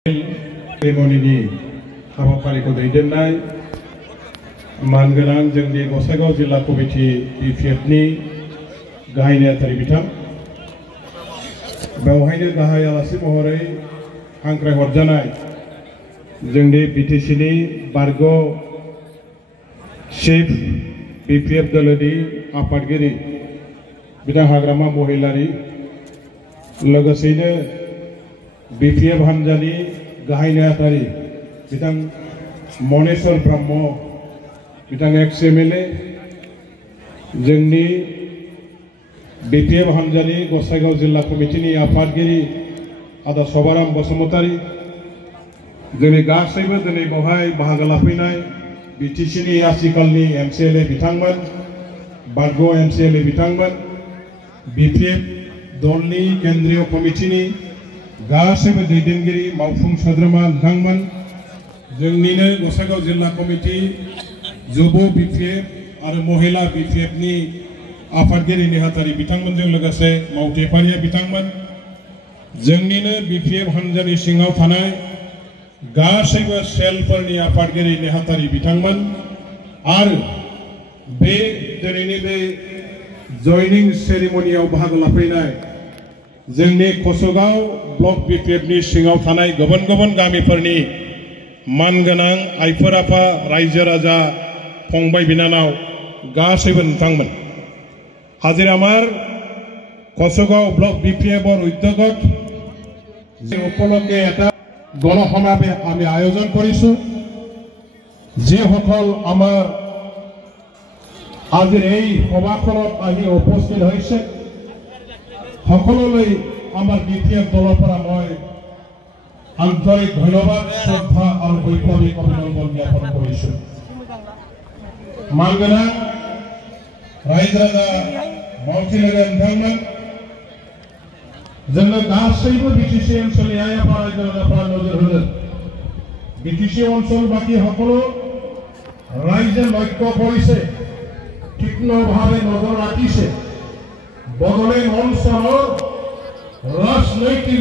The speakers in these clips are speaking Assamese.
सेरेमनिनि हाबाफारिखौ दैदेननाय मानगोनां जोंनि गसाइगाव जिल्ला कमिटि बिपिएफनि गाहाय नेहाथारि बिथां बेवहायनो गाहाय आलासि महरै हांख्रायहरजानाय जोंनि बिटिसिनि बारग' चिफ बिपिएफ दोलोनि आफादगिरि बिथां हाग्रामा महिलारि लोगोसेनो बिपिएफ हान्जानि गाहाय नेहाथारि बिथां मनेश्वर ब्रह्म बिथां एक्स एमएलए जोंनि बिपिएफ हान्जानि गसाइगाव जिल्ला कमिटिनि आफादगिरि आदा सभाराम बसुमतारी जोंनि गासैबो दिनै बेवहाय बाहागो लाफैनाय बिटिसिनि आथिखालनि एमसिएलए बिथांमोन बारग' एमसिएलए बिथांमोन बिपिएफ दलनि केन्द्रीय कमिटिनि गासैबो दैदेनगिरि मावफुं सोद्रोमा बिथांमोन जोंनिनो गसाइगाव जिल्ला कमिटि जुब बिपिएफ आरो महिला बिपिएफनि आफादगिरि नेहाथारि बिथांमोनजों लोगोसे मावथिफारिया बिथांमोन जोंनिनो बिपिएफ हान्जानि सिङाव थानाय गासैबो सेलफोरनि आफादगिरि नेहाथारि बिथांमोन आरो बे दिनैनि बे जयनिं सेरेमनियाव बाहागो लाफैनाय जोंनि कसगाव ब्लक बिपिएफनि सिङाव थानाय गुबुन गुबुन गामिफोरनि मानगोनां आइफोर आफा रायजो राजा फंबाय बिनानाव गासैबो नोंथांमोन हाजिर आमार कसगाव ब्लक बिपिएफर उद्योगत जे उपलक्षे এটা গণসমাবেশ আমি আয়োজন কৰিছো যিসকল আমাৰ আজিৰ এই সভাখনত আহি উপস্থিত হৈছে সকলোলৈ আমাৰ বিপিএফ দলৰ পৰা মই আন্তৰিক ধন্যবাদ শ্ৰদ্ধা আৰু বৈপ্লৱিক অভিনন্দন জ্ঞাপন কৰিছো মানগোনাং ৰাইজ ৰাজা মাউথি লগা নोंथांमोन जोंनो गासैबो बिटिसि ओनसोलनि आइ आफा रायजो राजाफोरा नोजोर होदों बिटिसि ओनसोल बाकी সকলো रायजो लक्ष्य কৰিছে তীক্ষ্ণভাৱে নজৰ ৰাখিছে বড়োলেণ্ড অঞ্চলৰ ৰাজনৈতিক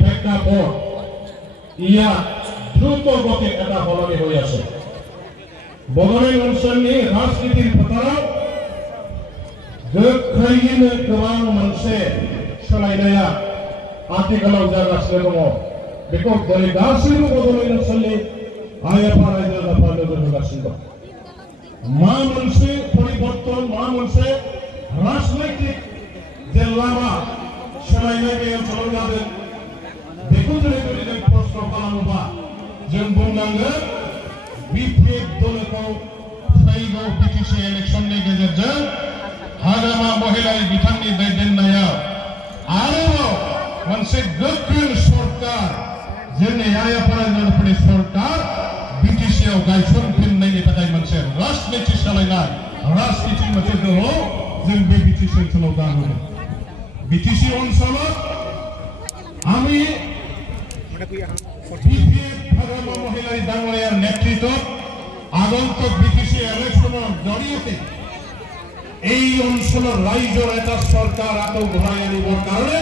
প্ৰেক্ষাপট ইয়াত দ্ৰুত গতিত এটা সলনি হৈ আছে বড়োলেণ্ড অঞ্চলनि राजनीतिनि फोथाराव गोख्रैयैनो गोबां मोनसे सोलायनाया आथिखालाव जागासिनो दङ बेखौ दिनै गासैबो बड'लेण्ड ओनसोलनि आइ आफा रायजो राजाफोरा नोजोर होगासिनो दं मा मोनसे परिबर्तन मा मोनसे राजनैतिक जे लामा सोलायनाय बे ओनसोलाव जादों बेखौ जुदि जों प्रश्न खालामोबा जों बुंनांगोन बिपिएफ दलखौ फैगौ बिटिसि इलेक्शननि गेजेरजों हाग्रामा महिलारि बिथांनि दैदेननायाव आरोबाव मोनसे गोख्रों सरकार जोंनि आइ आफा रायजोफोरनि सरकार बिटिसिआव गायसनफिननायनि थाखाय मोनसे राजनीति सोलायनाय राजनीति मोनसे दोहौ जों बे बिटिसि ओनसोलाव दा नुदों बिटिसि ओनसोलाव আমি বিপিএফ হাগ্রামা মহিলারি ডাঙরিয়ার নেতৃত্বত আগন্তুক বিটিসি ইলেকশনৰ জৰিয়তে এই অঞ্চলৰ ৰাইজৰ এটা চৰকাৰ আকৌ ঘূৰাই আনিবৰ কাৰণে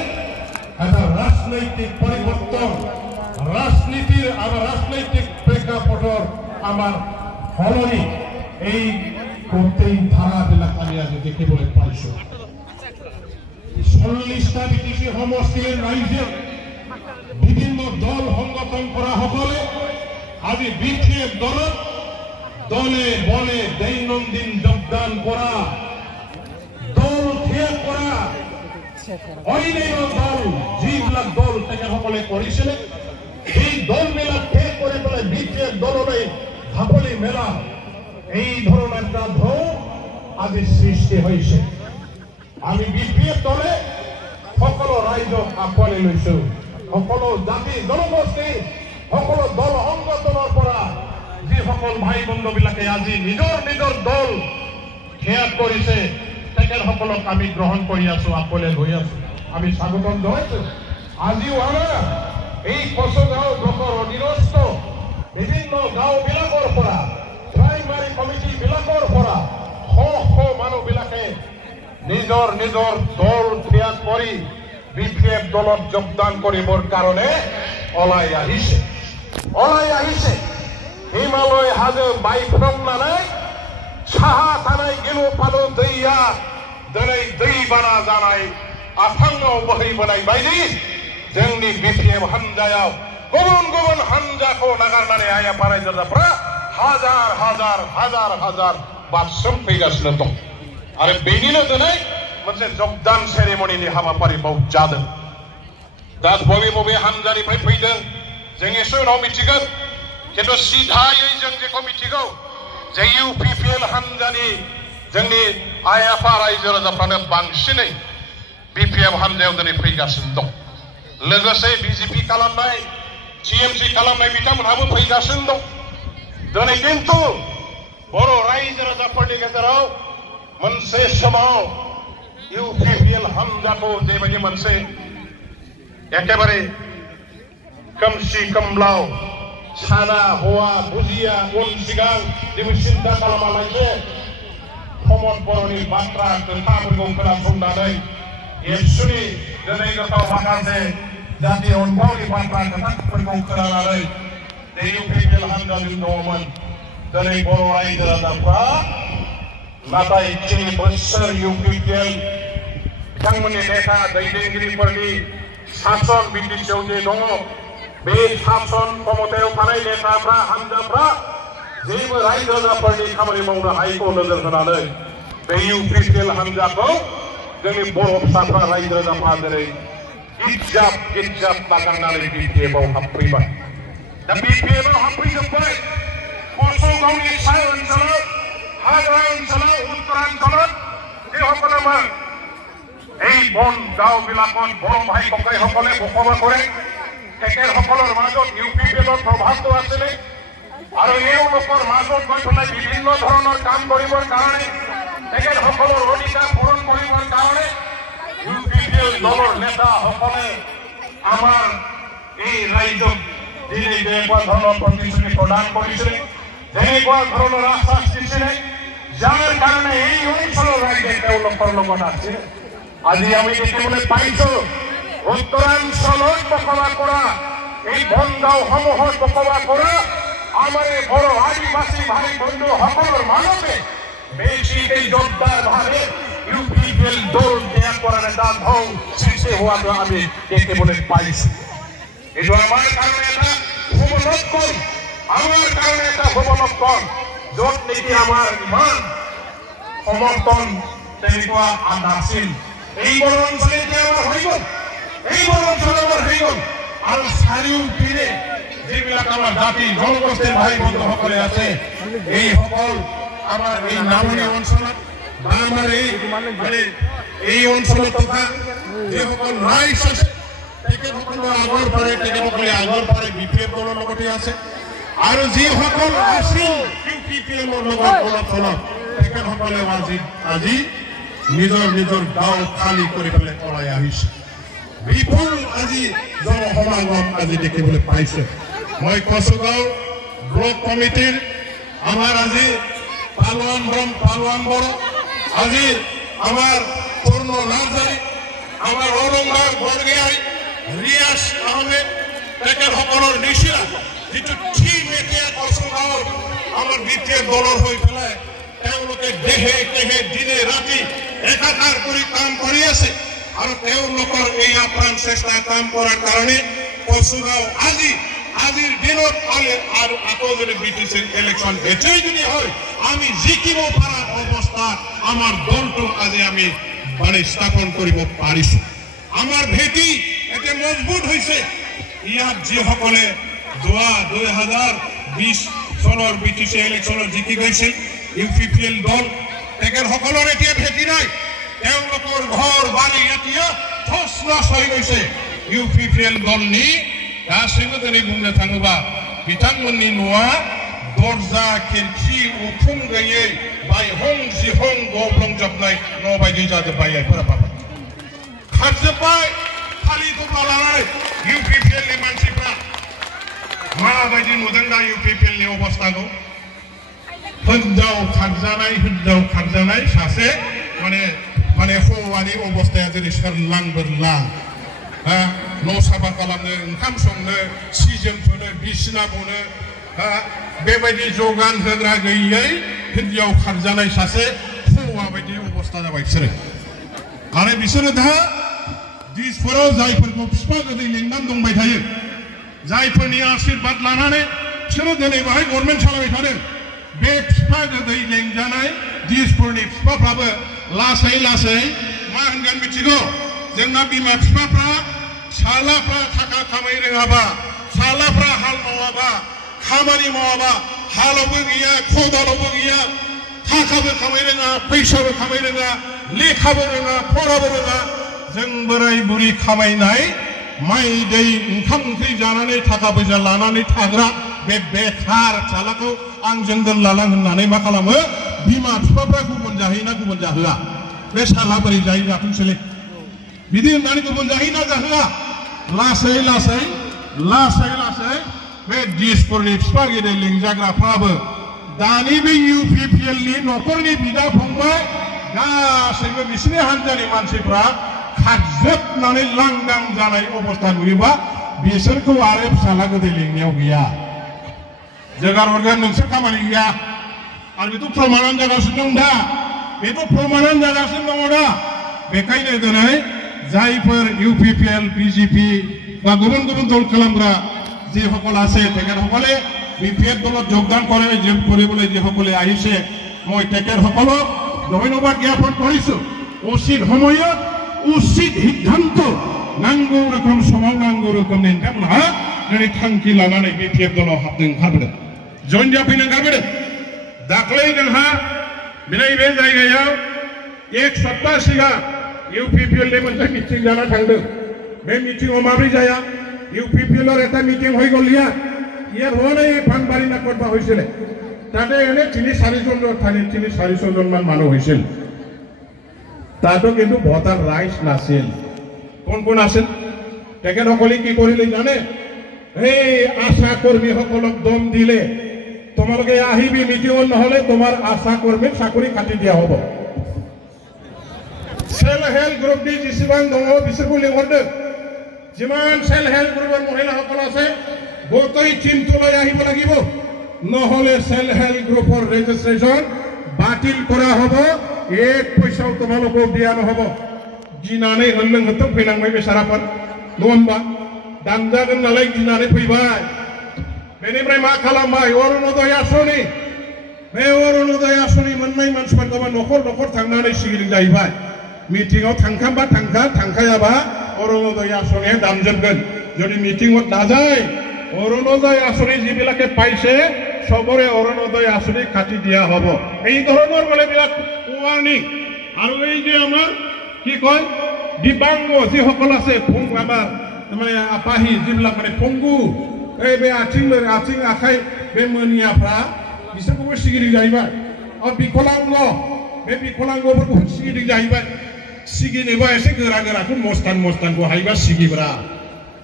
এটা ৰাজনৈতিক পৰিৱৰ্তন ৰাজনীতিৰ আমাৰ ৰাজনৈতিক প্ৰেক্ষাপটৰ আমাৰ সলনি এই গোটেই ধাৰাবিলাক আমি আজি দেখিবলৈ পাইছো 40টা বিটিসি সমষ্টিৰ ৰাইজে বিভিন্ন দল সংগঠন কৰা সকলে আজি বিপিএফ দলত দলে বলে দৈনন্দিন যোগদান কৰা দল ত্যাগ কৰা অন্যান্য দল যিবিলাক দল তেখেতসকলে কৰিছিলে এই দলবিলাক ত্যাগ কৰি পেলাই বিপিএফ দললৈ ঢাপলি মেলা এই ধৰণৰ এটা ঢৌ আজি সৃষ্টি হৈছে আমি বিপিএফ দলে সকলো ৰাইজক আঁকোৱালি লৈছো সকলো জাতি জনগোষ্ঠী সকলো দল সংগঠনৰ পৰা যিসকল ভাই বন্ধুবিলাকে আজি নিজৰ নিজৰ দল ত্যাগ কৰিছে তেখেতসকলক আমি গ্ৰহণ কৰি আছো আঁকোৱালি লৈ আছো আমি স্বাগতম জনাইছো আজিও আমাৰ এই কচগাঁও ব্লকৰ অধীনস্থ বিভিন্ন গাঁওবিলাকৰ পৰা প্ৰাইমাৰী কমিটিবিলাকৰ পৰা শ মানুহবিলাকে নিজৰ নিজৰ দল ত্যাগ কৰি বিপিএফ দলত যোগদান কৰিবৰ কাৰণে ওলাই আহিছে হিমালয় हाजो बायफ्लंनानै साहा थानाय गिलु-फालु दैया दिनै दैबाना जानाय आफाङाव बोहैबोनाय बायदि जोंनि बिपिएफ हान्जायाव गुबुन हान्जाखौ नागारनानै आइ आफा रायजो राजाफ्रा हाजार बारसोमफैगासिनो दं आरो बेनिनो दिनै मोनसे जगदान सेरेमनिनि हाबाफारि बाव जादों दा बबे हान्जानिफ्राय फैदों जों एसे उनाव मिथिगोन किन्तु सिधायै जों जेखौ मिथिगौ जे इउपिपिएल हान्जानि जोंनि आइ आफा रायजो राजाफ्रानो बांसिनै बिपिएफ हान्जायाव दिनै फैगासिनो दं लोगोसे बिजेपि खालामनाय टिएमसि खालामनाय बिथांमोनहाबो फैगासिनो दं दिनै किन्तु बर' रायजो राजाफोरनि गेजेराव मोनसे समाव इउपिपिएल हान्जाखौ जेबायदि मोनसे एकेबारे खोमसि खोमलाव साना हौवा बुजिया उन सिगां जेबो सिन्था खालामालासे प्रमद बर'नि बाथ्रा खोथाफोरखौ खोनासंनानै एबसुनि दिनै गोथाव माखासे जाति अनफावनि बाथ्रा खोथाफोरखौ खोनानानै इउपिपिएल हान्जाजों दङमोन दिनै बर' रायजो राजाफ्रा नाथाय 3 बोसोर इउपिपिएल बिथांमोननि नेता दैदेनगिरिफोरनि शासन बिटिसिआव जे दङ बे शासन क्षमतायाव थानाय नेताफ्रा हान्जाफ्रा जेबो रायजो राजाफोरनि खामानि मावनो हायैखौ नोजोर होनानै बे इउपिपिएल हान्जाखौ जोंनि बर' फिसाफ्रा रायजो राजाफ्रा दिनै गिज्जाब नागारनानै बिपिएफआव हाबफैबाय दा बिपिएफआव हाबफैजोब्बाय कसुगावनि साहा ओनसोलाव हाग्रा ओनसोलाव उत्तराঞ্চলত যিসকলে এই বন গাঁও বিলাকত বড় ভাই ককাইসকলে বসবাস কৰে তেখেতসকলৰ মাজত ইউপিপিএলৰ প্ৰভাৱটো আছিলে আৰু এওঁলোকৰ মাজত গৈ পেলাই বিভিন্ন ধৰণৰ কাম কৰিবৰ কাৰণে তেখেতসকলৰ অধিকাৰ পূৰণ কৰিবৰ কাৰণে ইউপিপিএল দলৰ নেতাসকলে আমাৰ এই ৰাজ্যক যেনেকুৱা ধৰণৰ প্ৰতিশ্ৰুতি প্ৰদান কৰিছিলে যেনেকুৱা ধৰণৰ আশ্বাস দিছিলে যাৰ কাৰণে এই অঞ্চলৰ ৰাইজে তেওঁলোকৰ লগত আছিল আজি আমি দেখিবলৈ পাইছো উত্তৰাঞ্চলত বসবাস কৰা এই বনগাঁওসমূহত বসবাস কৰা আমাৰ এই বড়ো আদিবাসী ভাই বন্ধুসকলৰ মাজতে বেছিকৈ জোৰদাৰভাৱে ইউপিপিএল দল ত্যাগ কৰাৰ এটা ঢৌ সৃষ্টি হোৱাটো আমি দেখিবলৈ পাইছো এইটো আমাৰ কাৰণে এটা শুভ লক্ষণ আমাৰ কাৰণে এটা শুভ লক্ষণ য'ত নেকি আমাৰ ইমান সমৰ্থন তেনেকুৱা আছিল এই বড় অঞ্চলে এতিয়া আমাৰ হৈ গ'ল এই বড় অঞ্চল আমাৰ হৈ গ'ল আৰু চাৰিওপিনে যিবিলাক আমাৰ জাতি জনগোষ্ঠীৰ ভাই বন্ধুসকলে আছে এইসকল আমাৰ এই নামনি অঞ্চলত বা আমাৰ এই অঞ্চলত থকা যিসকল ৰাইজ আছে তেখেতসকলৰ আগৰ পৰাই বিপিএফ দলৰ লগতে আছে আৰু যিসকল আছিল ইউপিপিএলৰ লগত অলপ তেখেতসকলে আজি নিজৰ গাঁও খালী কৰি পেলাই পলাই আহিছে বিপুল আজি জনসমাগম আজি দেখিবলৈ পাইছে মই কচুগাঁও ব্লক কমিটিৰ আমাৰ আজি পালোৱান বড়ো আজি আমাৰ পূৰ্ণ নাৰ্জাৰী আমাৰ ঔৰংগাবাদ বৰগয়াৰী ৰিয়াজ আহমেদ তেখেতসকলৰ নিচিনা যিটো ঠিক এতিয়া কচুগাঁৱৰ আমাৰ বিপিএফ দলৰ হৈ পেলাই তেওঁলোকে দেহে দিনে ৰাতি একাকাৰ কৰি কাম কৰি আছে আৰু তেওঁলোকৰ এই আপ্ৰাণ চেষ্টা কাম কৰাৰ কাৰণে কচুগাঁও আজিৰ দিনত আৰু আকৌ যদি বিটিচিৰ ইলেকশ্যন এতিয়াই যদি হয় আমি জিকিব পৰা অৱস্থা আমাৰ দলটোক আজি আমি স্থাপন কৰিব পাৰিছো আমাৰ ভেটি এতিয়া মজবুত হৈছে ইয়াত যিসকলে 2020 চনৰ বিটিচি ইলেকশ্যনত জিকি গৈছিল ইউপিপিএল দল তেখেতসকলৰ এতিয়া ভেটি নাই তেওঁলোকৰ ঘৰ বাৰী এতিয়া ঠছ হৈ গৈছে ইউপিপিএল दलनि गासैबो दिनै बुंनो थाङोबा बिथांमोननि न'आ दरजा खिरखि उखुम गैयै बायहं जिहं गब्लंजोबनाय न' बायदि जाजोब्बाय खारजोब्बाय खालि दब्ला लानानै इउपिपिएलनि मानसिफ्रा माबायदि नुदों दा इउपिपिएलनि अबस्थाखौ हिन्जाव खारजानाय सासे माने हौवानि अबस्थाया जेरै सोरलां बोरलां न' साफा खालामनो ओंखाम संनो सि जोम सुनो बिसिना बनो बेबायदि जगान होग्रा गैयै हिन्दियाव खारजानाय सासे हौवा बायदि अबस्था जाबाय बिसोरो आरो बिसोरो दा दिसपुराव जायफोरखौ बिफा गोदै लेंनानै दंबाय थायो जायफोरनि आशीर्बाद लानानै बिसोरो दिनै बाहाय गभर्नमेन्ट सालायबाय थादों बे बिफा गोदै लेंजानाय दिसपुरनि बिफाफ्राबो लासै लासै मा होनगोन मिथिगौ जोंना बिमा बिफाफ्रा फिसालाफ्रा थाखा खामाय रोङाबा फिसालाफ्रा हाल मावाबा खामानि मावाबा हालावबो गैया खदालावबो गैया थाखाबो खामाय रोङा फैसाबो खामाय रोङा लेखाबो रोङा फराबो रोङा जों बोराय बुरि खामायनाय माइ दै ओंखाम ओंख्रि जानानै थाखा फैसा लानानै थाग्रा बे बेखार फिसालाखौ आंजों दोनलालां होननानै मा खालामो बिमा बिफाफ्रा गुबुन जाहैना गुबुन जाहोआ बे साला बोरै जाहै जाथोंसैलै बिदि होननानै गुबुन जाहैना जाहोआ लासै लासै लासै लासै बे दिसपुरनि बिफा गेदेर लिंजाग्राफ्राबो दानि बे UPPL नि न'खरनि बिदा फंबाय गासैबो बिसिनि हान्जानि मानसिफ्रा खारजोबनानै लांदां जानाय अबस्था नुयोबा बिसोरखौ आरो फिसाला गोदै लिंनायाव गैया जोगार हरगोन नोंसोर खामानि गैया आरो बेथ' प्रमानानो जागासिनो दं दा बेथ' प्रमानानो जागासिनो दङ दा बेखायनो दिनै जायफोर UPPL BJP বা গুবুন গুবুন দল খালামগ্রা যিসকল আছে তেখেতসকলে BPF দলত যোগদান কৰিবলৈ যিসকলে আহিছে মই তেখেতসকলক ধন্যবাদ জ্ঞাপন কৰিছোঁ উচিত সময়ত উচিত সিদ্ধান্ত नांगौ रोखोम समाव नांगौ रोखोमनि नोंथांमोनहा दिनै थांखि लानानै BPF दलाव हाबनो ओंखारबोदों जइन जाफैनो ओंखारबोदों दाख्लै जोंहा नैबे जायगायाव एक सप्ताह सिगां UPPL नि मोनसे मिटिं जाना थांदों बे मिटिंआव माब्रै जाया UPPL এর একটা মিটিং হয়ে গলিয়া ইয়ার হনে ফানবাড়ি না করবা হইছিল তাতে এনে 3-4 জন মানুহ হইছিল তাতো কিন্তু ভোটার রাইটস নাছিল কোন কোন আছিল তেখেতসকলে কি কৰিলে জানে এই আশা কৰ্মী সকলক দম দিলে তোমালোকে আহিবি মিটিংত নহলে তোমাৰ আশা কৰ্মীৰ চাকৰি কাটি দিয়া হ'ব সেল হেল্প গ্ৰুপ দি যিমান দङ बिसोरखौ লিংহৰদों जिमान सेल हेल्प ग्रुपर महिलाসকল আছে গোটেই টিমটো লৈ আহিব লাগিব নহলে সেল হেল্প গ্ৰুপৰ ৰেজিষ্ট্ৰেচন বাতিল কৰা হ'ব এক পয়সাও তোমালোকক দিয়া নহব गिनानै होनलों होथों फैनांबाय बेसाराफोर नङा होमबा दानजागोन नालाय गिनानै फैबाय बेनिफ्राय मा खालामबाय अरुणोदय आसनि बे अरुणोदय आसनि मोननाय मानसिफोरखौ न'खर न'खर थांनानै सिगिरिं जाहैबाय मिटिंआव थांखांबा थांखायाबा অৰুণোদয় আঁচনিয়ে দাম যাবগন যদি মিটিংত না যায় অৰুণোদয় আঁচনি যিবিলাকে পাইছে সবৰে অৰুণোদয় আঁচনি কাটি দিয়া হ'ব এই ধৰণৰ বলে বিৰাট ওয়াৰ্নিং আৰু এই যে আমাৰ কি কয় দিবাংগ যিসকল আছে আমাৰ মানে আপাহি যিবিলাক মানে পঙ্গু এই বে আচিং আখাই বে মনিয়াफ्रा बिसोरखौबो सिगिरिं जाहैबाय और बे बिकलांगफोरखौ सिगिरिं जाहैबाय सिगिनोबा एसे गोरा गोराखौ मस्तानखौ हायोबा सिगिब्रा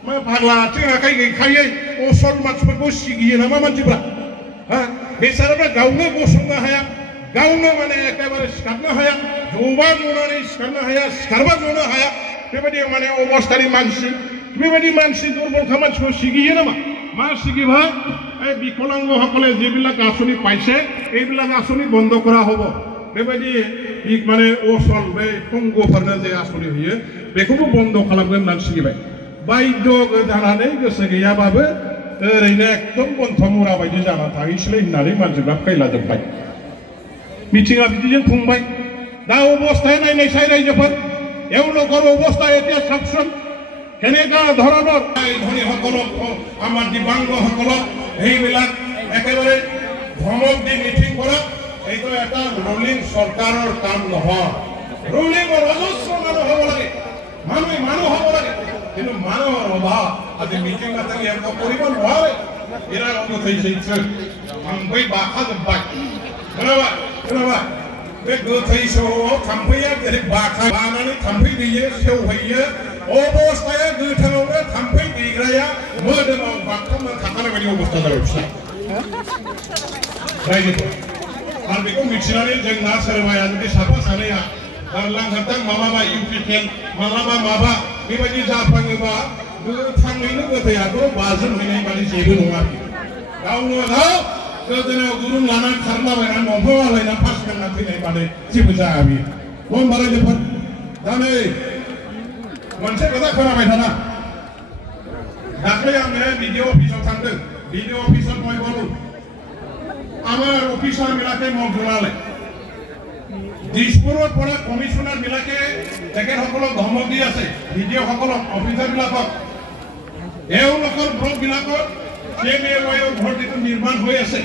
मा फाग्ला आथिं आखाइ गैखायै असल मानसिफोरखौ सिगियो नामा मानसिफ्रा बेसाराफ्रा गावनो गसंनो हाया गावनो माने एखेबारे सिखारनो हाया जबा जनानै सिखारनो हाया सिखारबा जनो हाया बेबायदि माने अबस्थानि मानसि बेबायदि मानसि दुर्बलखा मानसिखौ सिगियो नामा मा सिगिबा এই বিকলাঙ্গ সকলে যিবিলাক আঁচনি পাইছে এইবিলাক আঁচনি বন্ধ কৰা হ'ব बेबायदि माने असल बे पंगुफोरनो जे आसनि होयो बेखौबो बन्द खालामगोन होननानै सिगिबाय बायद्य जानानै गोसो गैयाबाबो ओरैनो एकदम बन्थमुरा बायदि जाना थाहैसैलाय होननानै मानसिफ्रा फैलाजोब्बाय मिटिंआ बिदिजों खुंबाय दा अबस्थाया नायनायसाय रायजोफोर एवलोকৰ অৱস্থা এতিয়া চাওকচোন কেনেকুৱা ধৰণৰ ধনীসকলক আমাৰ দিব্যাংগসকলক এইবিলাক একেবাৰে ধমক দি মিটিং কৰা এইটো এটা ৰুলিং সৰকাৰেৰ কাম নহয় ৰুলিং অজস্ৰ মানুষ হব লাগে মানুহ হব লাগে কিন্তু মানুহৰ অভাৱ আজি মিটিং নাথাকি একো কৰিব নোৱাৰে এরা অঙ্গ থৈছে थांफै बाखाजोब्बाय खोनाबाय बे गोथै सहआव थांफैया जेरै बाखा बानानै थांफै दैयो सेवहैयो अबस्थाया गोथाङावनो थांफै दैग्राया मोदोमाव बाख्थाबना थाखानाय बायदि अबस्था जाबाय बिसोर रायजोफोर आरो बेखौ मिथिनानै जोंना सोरबाया जुदि साफा सानैया गारलां गारथां मालाबा UPPL मालाबा माबा बेबायदि जाफ्लाङोबा थांनायनो गोथैयाथ' बाजों हैनाय माने जेबो नङा गावनो गाव गोदोनायाव दुरुं लानानै खारलाबायनानै दंफां आलायना फास गानना थैनाय माने जेबो जाया बियो बन बारायजोबोन दा नै मोनसे खोथा खोनाबाय थाना दाख्लै आङो बिडिअ अफिसाव थांदों बिडिअ অফিসত মই গ'লো আমার অফিসার বিলাকে মন্ত্রণালয় দিশপুরের পৰা কমিশনাৰ বিলাকে তেখেতসকলক ধমক দি আছে বিডিঅ সকলক অফিসাৰ বিলাকক এওঁলোকৰ ব্লক বিলাকত কেমেৱাইৰ ঘৰ যিটো নিৰ্মাণ হৈ আছে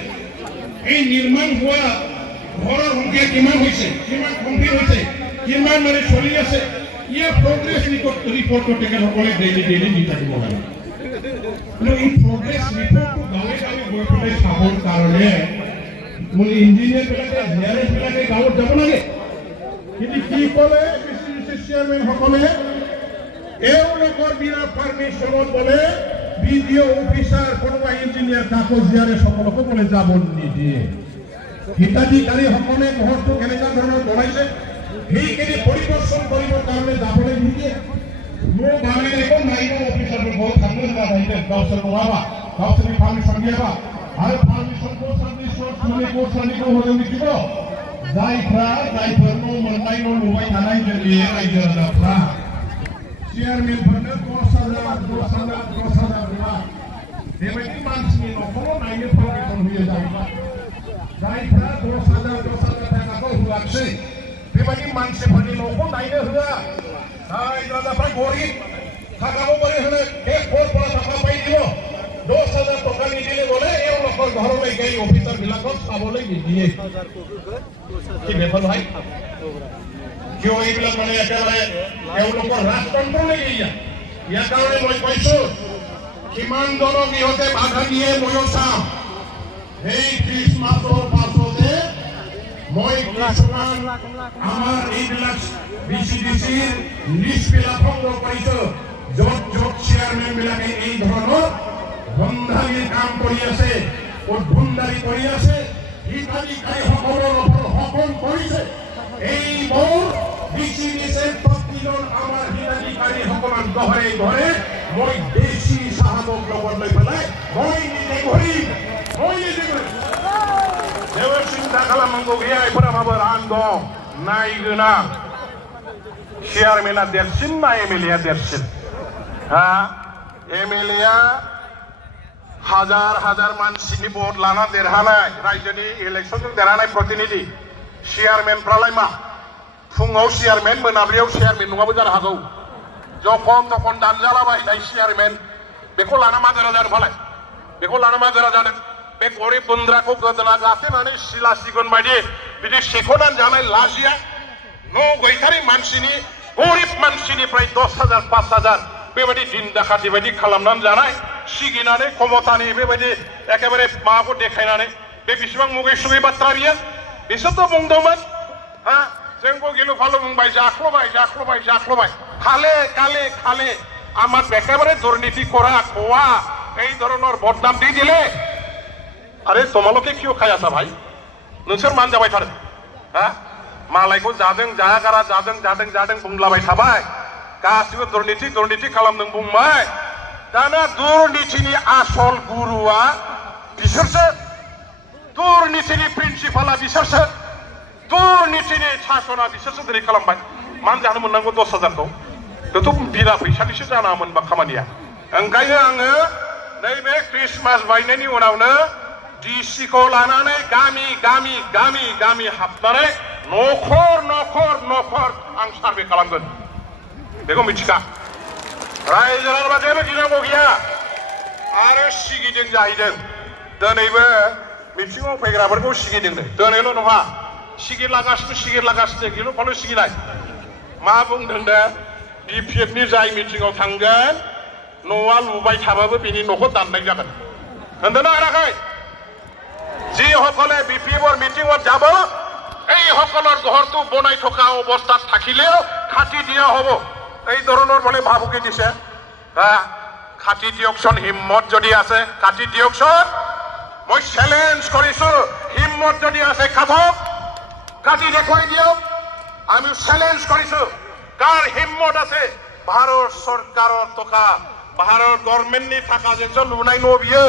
এই নিৰ্মাণ হোৱা ঘৰৰ সংখ্যা কিমান হৈছে কিমান কমপ্লিট হৈছে কিমান মানে চলি আছে ইয়াৰ প্ৰগ্ৰেছ ৰিপৰ্টটো তেখেতসকলে ডেইলি দি থাকিব লাগে এই প্ৰগ্ৰেছ ৰিপৰ্টটো গাঁৱে গাঁৱে গৈ পেলাই চাবৰ কাৰণে মোৰ ইঞ্জিনিয়াৰ বিলাকে জিআৰএছ বিলাকে গাঁৱত যাব লাগে কিন্তু কি ক'লে চেয়াৰমেন সকলে এওঁলোকৰ বিনা পাৰ্মিশ্যনত বোলে বিডিঅ অফিচাৰ কোনোবা ইঞ্জিনিয়াৰ কাকত জিআৰএছ সকলকো বোলে যাব নিদিয়ে হিতাধিকাৰী সকলে ঘৰটো কেনেকুৱা ধৰণৰ বনাইছে সেইখিনি পৰিদৰ্শন কৰিবৰ কাৰণে যাবলৈ নিদিয়ে মোৰ মানে এখন নাইব অফিচাৰৰ ঘৰত থাকলে যাইতে গাঁৱৰ নহাবা গাঁৱৰ পাৰ্মিশ্যন দিয়াবা আৰু পাৰ্মিশ্যন কোৰ্চানিকো হলে লিখিব जायफोरनो मोननायल' लुबाय थानाय जोंनि रायजो राजाफ्रा चेयारमेनफोरनो 10,000 होआ बेबायदि मानसिनि न'खराव नायनो पारमिसन होयो जाहैबाय जायफ्रा 10,000 थाखाखौ होआखिसै बेबायदि मानसिफोरनि न'खौ नायनो होआ रायजो राजाफ्रा गरिब थाखाखौ बोरै होनो एक करोड़ थाखा पाइ দিব 10,000 टका निदिले बोले एवलोকৰ ঘৰলৈ গৈ অফিচাৰ বিলাকক চাবলৈ নিদিয়ে কি ব্যাপাৰ ভাই কিয় এইবিলাক মানে একেবাৰে এওঁলোকৰ ৰাজতন্ত্ৰলৈ গৈ যায় ইয়াৰ কাৰণে মই কৈছোঁ কিমান জনক ইহঁতে বাধা দিয়ে ময়ো চাম এই খ্ৰীষ্টমাছৰ পাছতে মই কিছুমান আমাৰ এইবিলাক বিচিডিচিৰ লিষ্টবিলাক সংগ্ৰহ কৰিছোঁ য'ত য'ত চেয়াৰমেন বিলাকে এই ধৰণৰ বন্ধালীৰ কাম কৰি আছে উদ্ভণ্ডালি কৰি আছে হিতাধিকাৰী সকলৰ ওপৰত শোষণ কৰিছে এইবোৰ বিচিডিচিৰ প্ৰতিজন আমাৰ হিতাধিকাৰী সকলৰ ঘৰে ঘৰে মই দেশী চাহাবক লগত লৈ পেলাই মই নিজে কৰিম जेबो सिन्था खालामनांगौ गैया एफोराबो रां दं नायगोना चेयारमेना देरसिन ना एमएलएआ देरसिन हा एमएलएआ हाजार मानसिनि भोट लाना देरहानाय रायजोनि इलेक्शनजों देरहानाय प्रतिनिधि चेयारमेनफ्रालाय मा फुङाव चेयारमेन मोनाब्लियाव चेयारमेन नङाबो जानो हागौ जखन तखन दानजालाबायनाय चेयारमेन बेखौ लाना मा देरा जादों फालाय बेखौ लाना मा देरा जादों बे गरिब गुन्द्राखौ गोदोना गाथेनानै सिला सिगुन बायदि बिदि सेख'नानै जानाय लाजिया न' गैथारै मानसिनि गरिब मानसिनिफ्राय 10,000 5,000 बेबायदि दिन दाखाथि बायदि खालामनानै जानाय सिगिनानै खमतानि बेबायदि एखेबारे माबाखौ देखायनानै बे बेसेबां मुगै सुगै बाथ्रा बियो बिसोरथ' बुंदोंमोन हा जोंखौ गिलु फालु बुंबाय जाख्ल'बाय खाले खाले আমার একেবারে দুর্নীতি করা খোয়া এই ধরনের বদনাম দিয়ে দিলে আরে তোমালোকে কিয় খাই আছা ভাই নोंसोर मान जाबाय थादों হ্যাঁ मालायखौ जादों जायागारा जादों बुंलाबाय थाबाय गासिबो दुर्नीति खालामदों बुंबाय दाना दुर्नीतिनि आसल गुरुआ बिसोरसो दुर्नीतिनि प्रिन्सिपाला बिसोरसो दुर्नीतिनि शासना बिसोरसो दिनै खालामबाय मान जानो मोननांगौ 10,000 खौ बेथ' बिना फैसानिसो जानाङामोनबा खामानिया ओंखायनो आङो नैबे क्रिसमास बायनायनि उनावनो डिसिखौ लानानै गामि हाबनानै न'खर आं सार्भे खालामगोन बेखौ मिथिखा रायजो राजाफ्रा जेबो गिनांगौ गैया आरो सिगिदों जाहैदों दिनैबो मिथिङाव फैग्राफोरखौ सिगिदों दिनैल' नङा सिगिरलागासिनो गिलु फालु सिगिनाय मा बुंदों दा बिपिएफनि जाय मिटिङाव थांगोन न'आ लुबाय थाबाबो बिनि न'खौ दाननाय जागोन होनदोंना होनाखै যি সকলে বিপিএফৰ মিটিঙত যাব এই সকলৰ ঘৰটো বনাই থকা অৱস্থাত থাকিলেও খাটি দিয়া হ'ব এই ধৰণৰ বলে ভাবুকি দিছে খাটি দিয়কচোন হিম্মত যদি আছে খাটি দিয়কচোন মই চ্যালেঞ্জ কৰিছো হিম্মত যদি আছে কাটি দেখুৱাই দিয়ক আমি চ্যালেঞ্জ কৰিছো কাৰ হিম্মত আছে ভাৰত চৰকাৰৰ টকা भारत गभर्नमेन्टनि थाखाजोंसो लुनाय न' बियो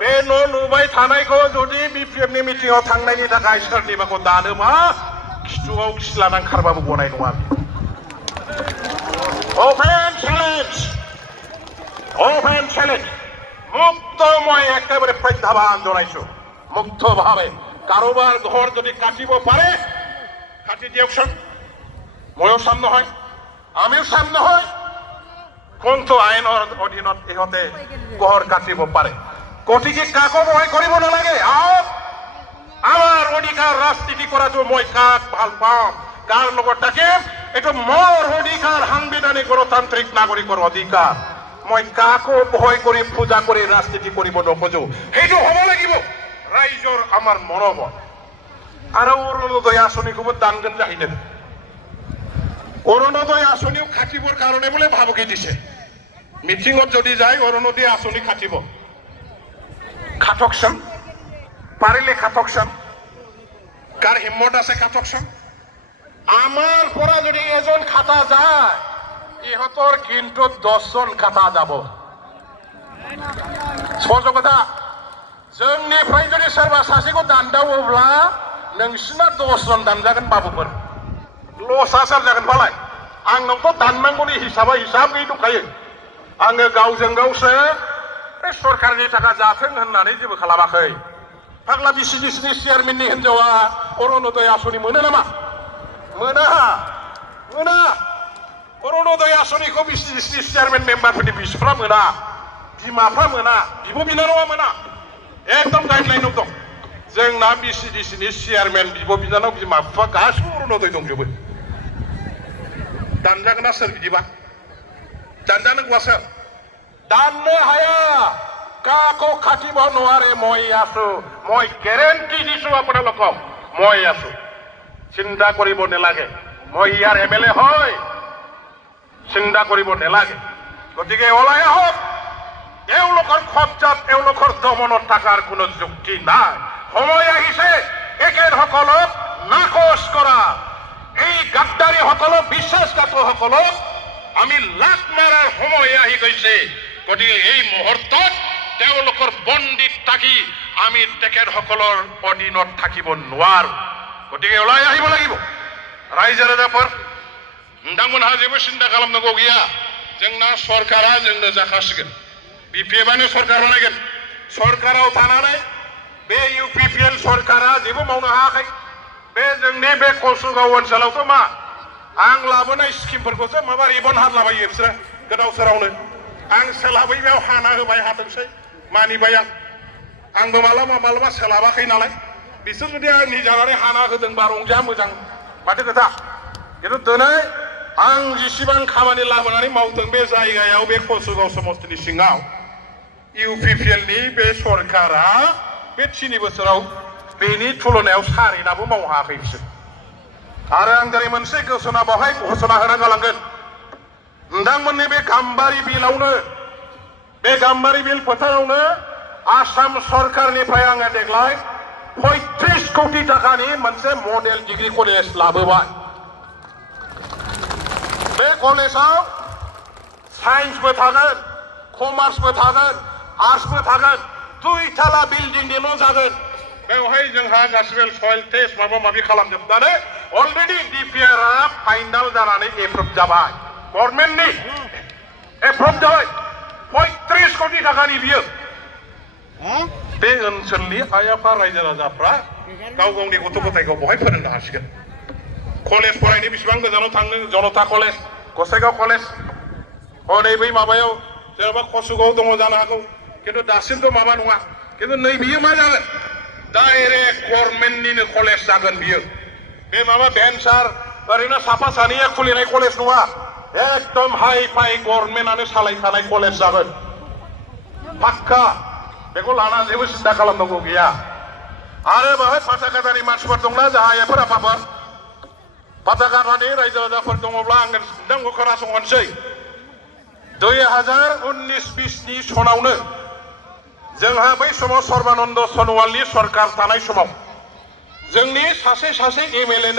बे न' लुबाय थानायखौ जुदि बिपिएफनि मिटिंआव थांनायनि थाखाय सोरनिबाखौ दानोबा खिथुआव खिलानानै खारबाबो गनाय नङा ओपेन চ্যালেঞ্জ মুক্তময় একেবারে প্রত্যাহ্বান জনাইছো মুক্তভাবে কারোবার ঘর যদি কাটিব পারে কাটি দিয়কচোন ময়ো সামনে হয় আমিও সামনে হয় কোনটো আইনৰ অধীনত ইহঁতে ঘৰ কাটিব পাৰে গতিকে কাকো ভয় কৰিব নালাগে আমাৰ অধিকাৰ ৰাজনীতি কৰাটো মই কাক ভাল পাওঁ কাৰ লগত থাকিম এইটো মোৰ অধিকাৰ সাংবিধানিক গণতান্ত্ৰিক নাগৰিকৰ অধিকাৰ মই কাকো ভয় কৰি পূজা কৰি ৰাজনীতি কৰিব নোখোজো সেইটো হ'ব লাগিব ৰাইজৰ আমাৰ মনোবল আৰু অৰুণোদয় আঁচনিখোবো দানগন যাহিনে অৰুণোদয় আঁচনিও খাটিবৰ কাৰণে বোলে ভাবুকি দিছে মিটিঙত যদি যায় অৰুণোদয় আঁচনি খাটিব খাটকচোন পাৰিলে খাটকচোন কাৰ হিম্মত আছে খাটকচোন আমাৰ পৰা যদি এজন খাটা যায় ইহঁতৰ কিন্তু 10 জন খাটা যাব স্পষ্ট কথা जोंनिफ्राय जुदि सोरबा सासेखौ दानदावोब्ला नोंसिना 10 जन दानजागोन बाबुफोर लसा सोर जागोन फालाय आंनावथ' दाननांगौनि हिसाबै हिसाब गैयै दंखायो आङो गावजों गावसो सरकारनि थाखाय जाथों होननानै जेबो खालामाखै फाग्ला बिसिडिसिनि चेयारमेननि हिनजावा अरुणोदय आसनि मोनो नामा मोना अरुणोदय आसनिखौ बिसिडिसिनि चेयारमेन मेम्बारफोरनि बिसिफ्रा मोना बिमाफ्रा मोना बिब' बिनानावा मोना एकदम गाइडलाइनाव दं जोंना बिसिडिसिनि चेयारमेन बिब' बिनानाव बिमा बिफा गासिबो अरुणोदय दंजोबो दानजागोन ना सोर बिदिबा दानजानांगौआ सोर दाननो हाया কাকো খাটিব নোৱাৰে মই আছো মই গ্যাৰেণ্টি দিছো আপোনালোকক মই আছো চিন্তা কৰিব নালাগে মই ইয়াৰ এমএলএ হয় চিন্তা কৰিব নালাগে গতিকে ওলাই আহক এওঁলোকৰ খবজাত এওঁলোকৰ দমনত থকাৰ কোনো যুক্তি নাই সময় আহিছে একেসকলক নাকচ কৰা এই গাদ্দাৰীসকলক বিশ্বাসঘাতকসকলক আমি লাট মাৰাৰ সময় আহি গৈছে গতিকে এই মুহূৰ্তত তেওঁলোকৰ বন্দীত থাকি আমি তেখেতসকলৰ অধীনত থাকিব নোৱাৰো গতিকে ওলাই আহিব লাগিব ৰাইজৰ ৰাজপৰ नोंथांमोनहा जेबो सिन्था खालामनांगौ गैया जोंना सरकारा जोंनो जाखासिगोन बिपिएफआनो सरकार बानायगोन सरकाराव थानानै बे इउपिपिएल सरकारा जेबो मावनो हायाखै बे जोंनि बे कसुगाव ओनसोलावथ' मा आं लाबोनाय स्किमफोरखौसो माबा रिबन हादलाबायो बिसोरो गोदाव सोरावनो आं सोलाबै बेयाव हाना होबाय हाथोंसै मानिबाय आंबो मालाबा सोलाबाखै नालाय बिसोर जुदि आंनि जानानै हाना होदोंबा रंजा मोजां माथो खोथा खिन्थु दिनै आं जेसेबां खामानि लाबोनानै मावदों बे जायगायाव बे कसुगाव समस्तिनि सिङाव इउपिपिएलनि बे सरकारा बे 3 बोसोराव बेनि तुलनायाव सारेनाबो मावनो हायाखै बिसोर आरो आं दिनै मोनसे घोषणा बेवहाय घोषणा होना गालांगोन नोंथांमोननि बे गाम्बारि बिलआवनो बे गाम्बारि बिल फोथारावनो आसाम सरकारनिफ्राय आङो देग्लाय 35 कोटी टाकानि मोनसे मडेल डिग्री कलेज लाबोबाय बे कलेजाव साइन्सबो थागोन कमार्सबो थागोन आर्ट्सबो थागोन 2 ताला बिल्डिंनि न' जागोन बेवहाय जोंहा गासिबो सयल टेस्ट माबा माबि खालामजोबनानै अलरेडि डिपिआरआ फाइनाल जानानै एप्रुभ जाबाय गभर्नमेन्टनि एप्रुभ जाबाय 35 कोटी टाकानि बियो बे ओनसोलनि आइ आफा रायजो राजाफ्रा गाव गावनि गथ' गथायखौ बहाय फोरोंनो हासिगोन कलेज फरायनो बेसेबां गोजानाव थांनो जनता कलेज गसाइगाव कलेज हनै बै माबायाव जेनेबा कसुगाव दङ जानो हागौ खिन्थु दासिमबो माबा नङा खिन्थु नै बियो मा जागोन डाइरेक्ट गभर्नमेन्टनिनो कलेज जागोन बियो बे माबा भेन्सार ओरैनो साफा सानैया खुलिनाय कलेज नङा एकदम हाइ फाइ गभर्नमेन्टआनो सालायखानाय कलेज जागोन पाक्का बेखौ लाना जेबो सिन्था खालामनांगौ गैया आरो बेवहाय पाताकाटानि मानसिफोर दंना जाहायफोर आफाफोर पाताकाटानि रायजो राजाफोर दङब्ला आङो नोंथांखौ खोनासंहरनोसै 2019-20 सनावनो जोंहा बै समाव सर्बानन्द सन'वालनि सरकार थानाय समाव जोंनि सासे एमएलए